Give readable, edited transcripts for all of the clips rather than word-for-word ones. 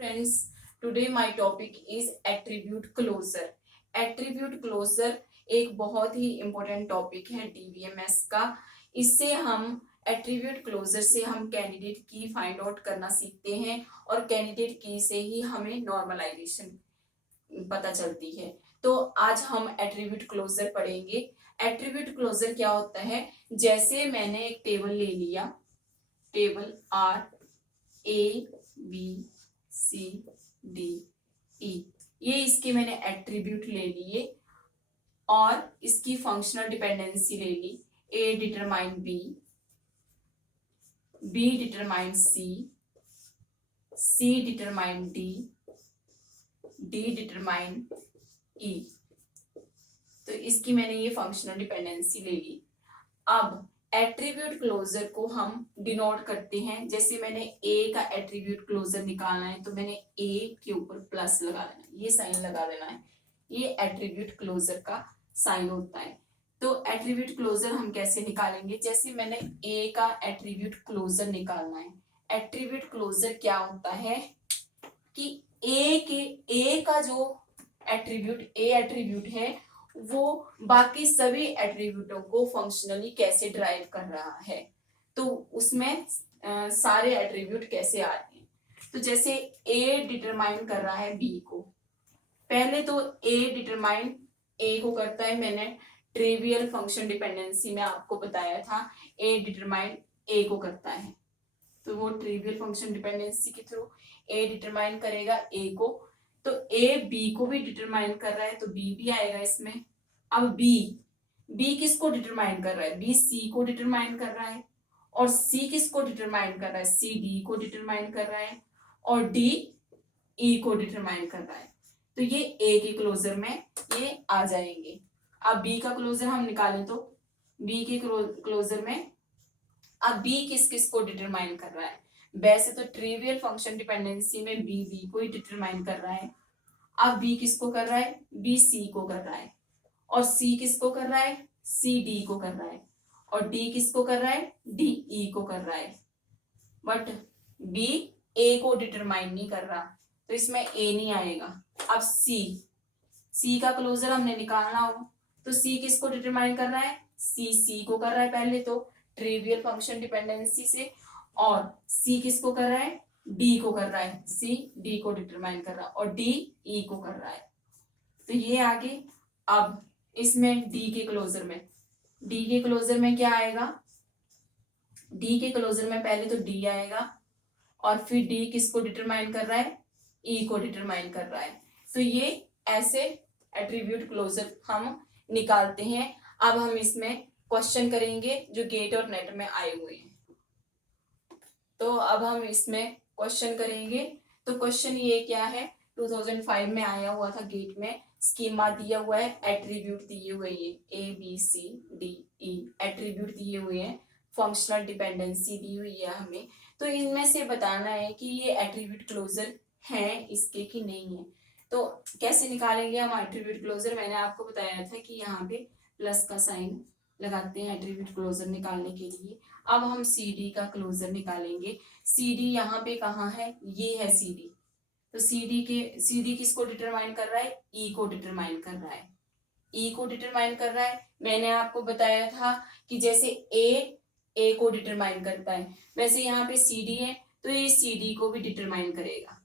friends, today my topic is attribute closure. Attribute closure एक बहुत ही important topic है DBMS का। इससे हम एट्रीब्यूट क्लोजर से हम कैंडिडेट की फाइंड आउट करना सीखते हैं और कैंडिडेट की से ही हमें नॉर्मलाइजेशन पता चलती है। तो आज हम एट्रीब्यूट क्लोजर पढ़ेंगे। एट्रीब्यूट क्लोजर क्या होता है? जैसे मैंने एक टेबल ले लिया, table R A B C D E, ये इसके मैंने एट्रीब्यूट ले लिए और इसकी फंक्शनल डिपेंडेंसी ले ली। A determine B, B determine C, C determine D, D determine E. तो इसकी मैंने ये फंक्शनल डिपेंडेंसी ले ली। अब एट्रीब्यूट क्लोजर को हम डिनोट करते हैं। जैसे मैंने ए का एट्रीब्यूट क्लोजर निकालना है तो मैंने ए के ऊपर प्लस लगा देना है, ये साइन लगा देना है। ये एट्रीब्यूट क्लोजर का साइन होता है। तो एट्रीब्यूट क्लोजर हम कैसे निकालेंगे? जैसे मैंने ए का एट्रीब्यूट क्लोजर निकालना है। एट्रीब्यूट क्लोजर क्या होता है कि ए का जो एट्रीब्यूट एट्रीब्यूट है वो बाकी सभी एट्रीब्यूटों को फंक्शनली कैसे ड्राइव कर रहा है, तो उसमें सारे एट्रीब्यूट कैसे आते हैं। तो जैसे ए डिटरमाइन कर रहा है बी को, पहले तो ए डिटरमाइन ए को करता है। मैंने ट्रिवियल फंक्शन डिपेंडेंसी में आपको बताया था ए डिटरमाइन ए को करता है, तो वो ट्रिवियल फंक्शन डिपेंडेंसी के थ्रू ए डिटरमाइन करेगा ए को। तो ए बी को भी डिटरमाइन कर रहा है तो बी भी आएगा इसमें। अब बी किसको डिटरमाइन कर रहा है? बी सी को डिटरमाइन कर रहा है। और सी किसको डिटरमाइन कर रहा है? सी डी को डिटरमाइन कर रहा है। और डी ई को डिटरमाइन कर रहा है। तो ये ए के क्लोजर में ये आ जाएंगे। अब बी का क्लोजर हम निकालें तो बी के क्लोजर में अब बी किस किस को डिटरमाइन कर रहा है? वैसे तो ट्रिवियल फंक्शन डिपेंडेंसी में बी को ही डिटरमाइन कर रहा है। अब बी किसको कर रहा है? बी सी को कर रहा है। और सी किसको कर रहा है? सी डी को कर रहा है। और डी किसको कर रहा है? डी ई को कर रहा है। बट बी ए को डिटरमाइन नहीं कर रहा, तो इसमें ए नहीं आएगा। अब सी का क्लोजर हमने निकालना हो तो सी किसको डिटरमाइन कर रहा है? सी को कर रहा है पहले तो ट्रिवियल फंक्शन डिपेंडेंसी से। और सी किसको कर रहा है? डी को कर रहा है। सी डी को डिटरमाइन कर रहा है और डी ई को कर रहा है। तो ये आगे। अब इसमें डी के क्लोजर में क्या आएगा? डी के क्लोजर में पहले तो डी आएगा और फिर डी किसको डिटरमाइन कर रहा है? ई को डिटरमाइन कर रहा है। तो ये ऐसे एट्रीब्यूट क्लोजर हम निकालते हैं। अब हम इसमें क्वेश्चन करेंगे जो गेट और नेट में आए हुए हैं। तो अब हम इसमें क्वेश्चन करेंगे। तो क्वेश्चन ये क्या है? 2005 में आया हुआ था गेट में। स्कीमा दिया हुआ है, एट्रीब्यूट दिए हुए हैं A B C D E, attribute दिए हुए हैं, फंक्शनल डिपेंडेंसी दी हुई है हमें। तो इनमें से बताना है कि ये एट्रीब्यूट क्लोजर हैं इसके कि नहीं है। तो कैसे निकालेंगे हम एट्रीब्यूट क्लोजर? मैंने आपको बताया था कि यहाँ पे प्लस का साइन लगाते हैं एट्रीब्यूट क्लोजर निकालने के लिए। अब हम सी डी का क्लोजर निकालेंगे। सी डी यहाँ पे कहाँ है? ये है सी डी। तो सी डी किसको डिटरमाइन कर रहा है? ई को डिटरमाइन कर रहा है। ई को डिटरमाइन कर रहा है। मैंने आपको बताया था कि जैसे ए को डिटरमाइन करता है, वैसे यहाँ पे सी डी है तो ये सी डी को भी डिटरमाइन करेगा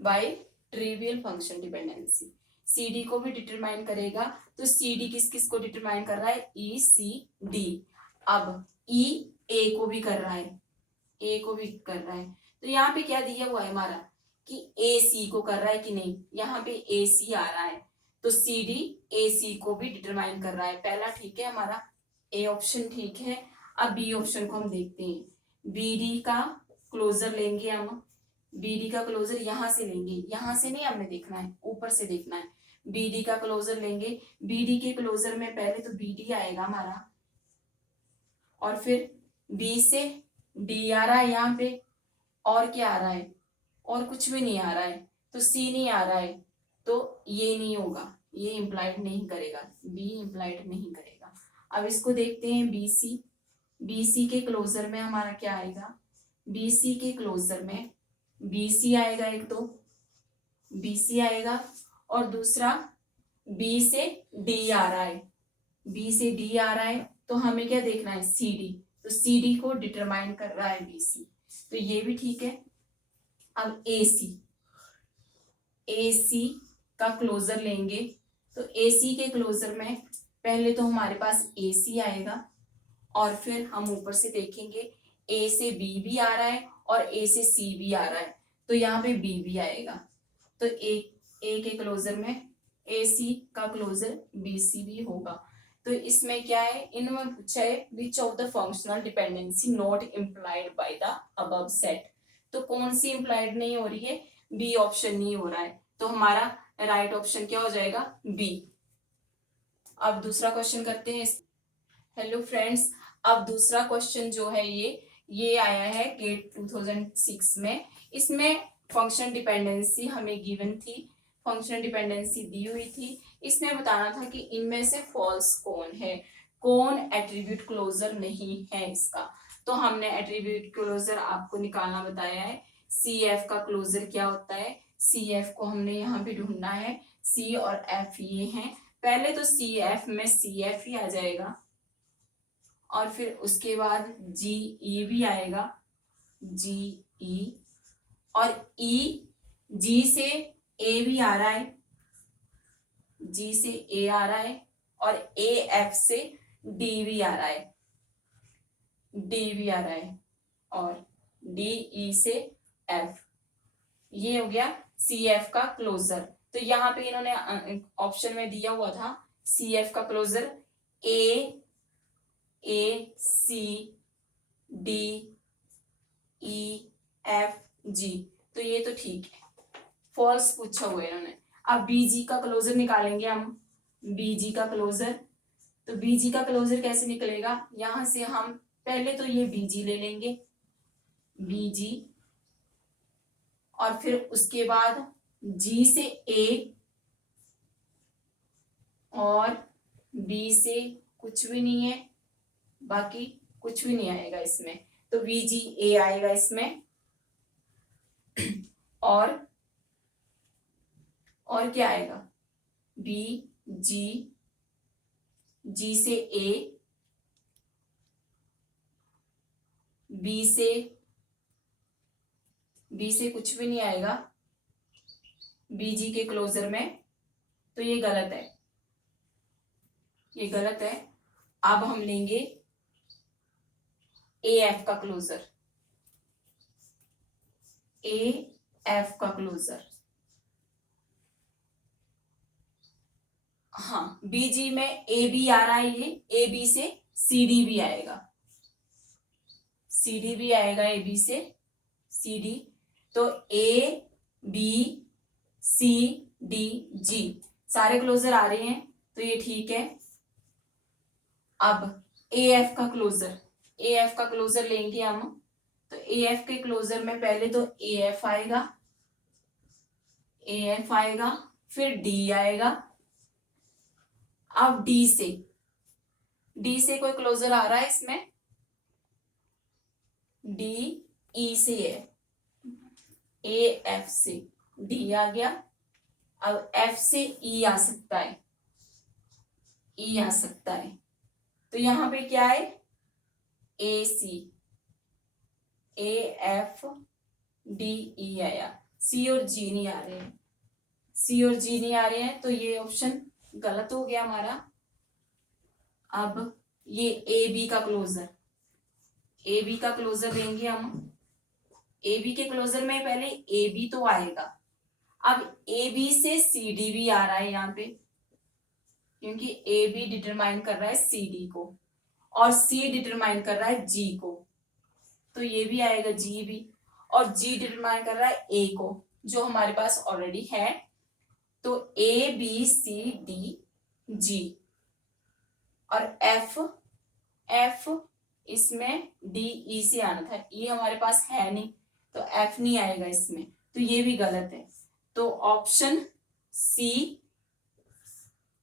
by trivial function dependency. C D को भी डिटरमाइन करेगा। तो सी डी किस किस को डिटरमाइन कर रहा है? ई सी डी। अब ई ए को भी कर रहा है, ए को भी कर रहा है। तो यहाँ पे क्या दिया हुआ है हमारा कि ए सी को कर रहा है कि नहीं? यहाँ पे ए सी आ रहा है तो सी डी ए सी को भी डिटरमाइन कर रहा है। पहला ठीक है हमारा, ए ऑप्शन ठीक है। अब बी ऑप्शन को हम देखते हैं। बी डी का क्लोजर लेंगे हम। बी डी का क्लोजर यहाँ से लेंगे, यहाँ से नहीं हमने देखना है, ऊपर से देखना है। बी डी का क्लोजर लेंगे। बी डी के क्लोजर में पहले तो बी डी आएगा हमारा और फिर बी से डी आ रहा है यहाँ पे। और क्या आ रहा है? और कुछ भी नहीं आ रहा है। तो सी नहीं आ रहा है तो ये नहीं होगा, ये इंप्लाइड नहीं करेगा, बी इंप्लाइड नहीं करेगा। अब इसको देखते हैं बी सी। बी सी के क्लोजर में हमारा क्या आएगा? बी सी के क्लोजर में बी सी आएगा, एक तो बी सी आएगा, और दूसरा बी से डी आ रहा है, बी से डी आ रहा है, तो हमें क्या देखना है, सी डी, तो सी डी को डिटरमाइन कर रहा है बी सी, तो ये भी ठीक है। अब ए सी, ए सी का क्लोजर लेंगे, तो ए सी के क्लोजर में पहले तो हमारे पास ए सी आएगा, और फिर हम ऊपर से देखेंगे ए से बी भी आ रहा है और ए से सी भी आ रहा है, तो यहाँ पे बी भी आएगा, तो ए के क्लोजर में ए सी का क्लोजर बी सी भी होगा। तो इसमें क्या है, इन्होंने पूछा है which of the functional dependency not implied by the above set, तो कौन सी इम्प्लाइड नहीं हो रही है, बी ऑप्शन नहीं हो रहा है, तो हमारा राइट ऑप्शन क्या हो जाएगा, बी। अब दूसरा क्वेश्चन करते हैं। हेलो फ्रेंड्स, अब दूसरा क्वेश्चन जो है ये आया है गेट 2006 में। इसमें फंक्शन डिपेंडेंसी हमें गिवन थी, फंक्शन डिपेंडेंसी दी हुई थी, इसमें बताना था कि इनमें से फॉल्स कौन है, कौन एट्रीब्यूट क्लोजर नहीं है इसका। तो हमने एट्रीब्यूट क्लोजर आपको निकालना बताया है। सी एफ का क्लोजर क्या होता है, सी एफ को हमने यहाँ पे ढूंढना है, सी और एफ ये हैं, पहले तो सी एफ में सी एफ ही आ जाएगा, और फिर उसके बाद जी ई भी आएगा, जी ई, और ई, जी से ए भी आ रहा है, जी से ए आ रहा है, और ए एफ से डी भी आ रहा है, डी भी आ रहा है, और डी ई से एफ, ये हो गया सी एफ का क्लोजर। तो यहाँ पे इन्होंने ऑप्शन में दिया हुआ था सी एफ का closure A C D E F G, तो ये तो ठीक है, फॉल्स पूछा हुआ है इन्होंने। अब बीजी का क्लोजर निकालेंगे हम, बीजी का क्लोजर, तो बीजी का क्लोजर कैसे निकलेगा, यहां से हम पहले तो ये बीजी ले लेंगे, बीजी, और फिर उसके बाद जी से ए, और बी से कुछ भी नहीं है, बाकी कुछ भी नहीं आएगा इसमें, तो बीजी ए आएगा इसमें, और क्या आएगा, बी जी, जी से ए, बी से कुछ भी नहीं आएगा बीजी के क्लोजर में, तो ये गलत है, ये गलत है। अब हम लेंगे ए एफ का क्लोजर, ए एफ का क्लोजर, हाँ बीजी में ए बी आ रहा है, ये ए बी से सी डी भी आएगा, सी डी भी आएगा, ए बी से सी डी, तो ए बी सी डी जी सारे क्लोजर आ रहे हैं, तो ये ठीक है। अब ए एफ का क्लोजर, ए एफ का क्लोजर लेंगे हम, तो ए एफ के क्लोजर में पहले तो ए एफ आएगा, ए एफ आएगा, फिर डी आएगा, अब डी से कोई क्लोजर आ रहा है इसमें, डी ई से है, ए एफ से डी आ गया, अब एफ से ई आ सकता है, ई आ सकता है, तो यहां पे क्या है, ए सी, ए एफ डी ई आया, सी और जी नहीं आ रहे हैं, सी और जी नहीं आ रहे हैं, तो ये ऑप्शन गलत हो गया हमारा। अब ये ए बी का क्लोजर, ए बी का क्लोजर लेंगे हम, ए बी के क्लोजर में पहले ए बी तो आएगा, अब ए बी से सी डी भी आ रहा है यहाँ पे, क्योंकि ए बी डिटरमाइन कर रहा है सी डी को, और सी डिटरमाइन कर रहा है जी को, तो ये भी आएगा जी भी, और जी डिटरमाइन कर रहा है ए को, जो हमारे पास ऑलरेडी है, तो ए बी सी डी जी, और एफ, एफ इसमें डी ई से आना था, ई हमारे पास है नहीं, तो एफ नहीं आएगा इसमें, तो ये भी गलत है, तो ऑप्शन सी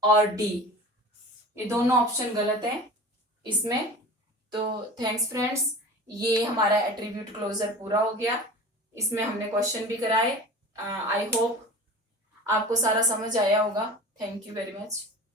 और डी ये दोनों ऑप्शन गलत है इसमें। तो थैंक्स फ्रेंड्स, ये हमारा एट्रीब्यूट क्लोजर पूरा हो गया। इसमें हमने क्वेश्चन भी कराए। आई होप आपको सारा समझ आया होगा। Thank you very much.